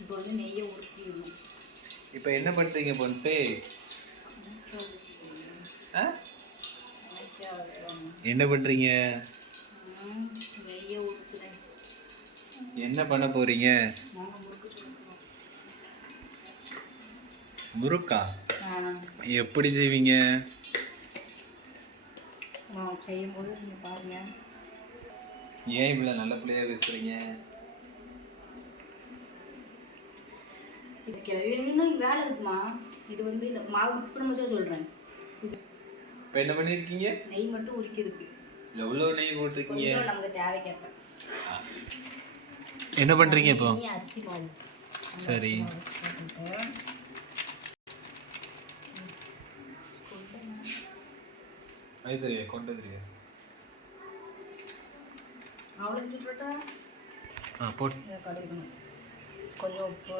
இப்போ வந்து நெய்யை ஊற்றிடணும். இப்போ என்ன பண்ணுறீங்க பொன்சே? என்ன பண்ணுறீங்க? நெய்யை ஊற்றுறேன். என்ன பண்ண போறீங்க? முறுக்கா எப்படி செய்வீங்க? செய்யும்போது நீங்கள் பாருங்க. ஏன் இவ்வளோ நல்ல பிள்ளையா பேசுறீங்க? இதுக்கு இன்னும் வேலை இருக்குமா? இது வந்து இந்த மாவு மிக்ஸ் பண்ண மட்டும் சொல்கிறேன். இப்போ என்ன பண்ணியிருக்கீங்க? நெய் மட்டும் உரிக்கிறதுக்கு. எவ்வளோ நெய் போட்டிருக்கீங்க? நமக்கு தேவைக்கேற்ப. என்ன பண்ணுறீங்க இப்போ? அரிசி மாவு. சரி. கொண்டு வந்துருங்க. போட்டு கடைக்கணும். கொஞ்சம் உப்பு.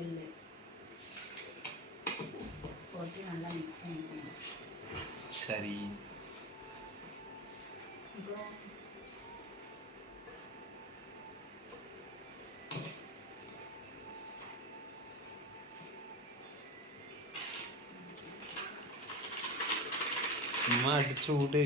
எள்ளு போட்டு நல்லா மிக்ஸ் பண்ணிக்கணும். சரி. சும்மா அடிச்சு விடு.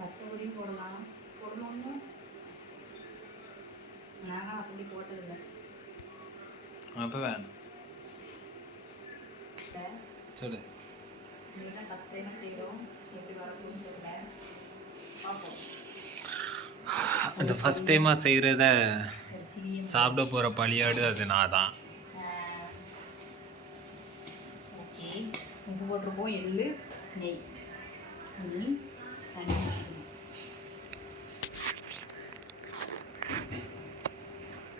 மற்றபடி போடலாம். போடணும்னு நாங்கள் அப்படி போட்டதில்லை. அப்போ வேணும். சொல்லு. இதுதான் ஃபஸ்ட் டைம் செய்கிறோம். எப்படி வரப்போகுதுன்னு தெரியல. பார்ப்போம். அந்த ஃபஸ்ட் டைமாக செய்கிறத சாப்பிட போகிற பழியாடு அது நான் தான். ஓகே, உப்பு போட்டிருப்போம். எள்ளு, நெய்,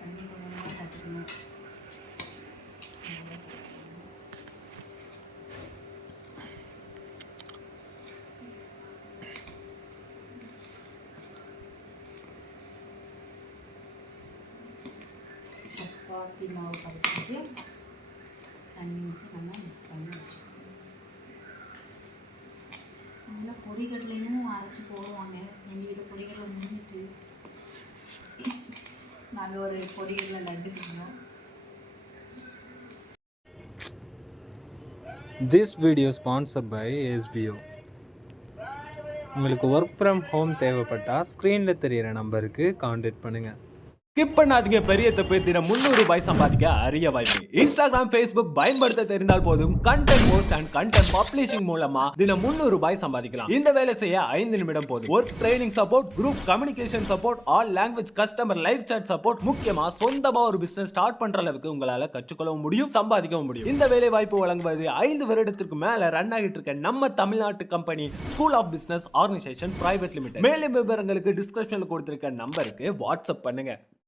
தண்ணி கொஞ்சமாக தட்டுக்கணும். சப்பாத்தி மாவு கலக்கிட்டு தண்ணி ஊற்றி நல்லா மிக்ஸ் பண்ணி வச்சுக்கணும். நல்லா பொடிக்கடலையும் அரைச்சி போடுவாங்க. எங்கள் வீட்டில் பொடிக்கடலை முடிஞ்சிட்டு நாங்கள் ஒரு பொடிக்கடலை லட்டு பண்ணோம். This video sponsored by SBO. உங்களுக்கு ஒர்க் ஃப்ரம் ஹோம் தேவைப்பட்டால் ஸ்க்ரீனில் தெரிகிற நம்பருக்கு கான்டாக்ட் பண்ணுங்கள். ஸ்கிப் பண்ணாதீங்க. பெரிய தப்பு. தினம் 300 ரூபாய் சம்பாதிக்க அரிய வாய்ப்பு. இன்ஸ்டாகிராம், ஃபேஸ்புக் பயன்படுத்த தெரிந்தால் போதும். Content post and content publishing மூலமா தினம் 300 ரூபாய் சம்பாதிக்கலாம். இந்த வேலை செய்ய 5 நிமிடம் போதும். Work training support, group communication support, all language customer live chat support. முக்கியமா சொந்தமா ஒரு பிசினஸ் ஸ்டார்ட் பண்ற அளவுக்கு உங்களால கற்றுக்கொள்ளவும் முடியும், சம்பாதிக்கவும் முடியும். இந்த வேலை வாய்ப்பு வழங்குவது 5 வருடத்திற்கு மேல ரன் ஆகிட்டு இருக்க நம்ம தமிழ்நாட்டு company school of business organization private limited. மேலும் விவரங்களுக்கு டிஸ்கிரிப்ஷன்ல கொடுத்திருக்க நம்பருக்கு வாட்ஸ்அப் பண்ணுங்க.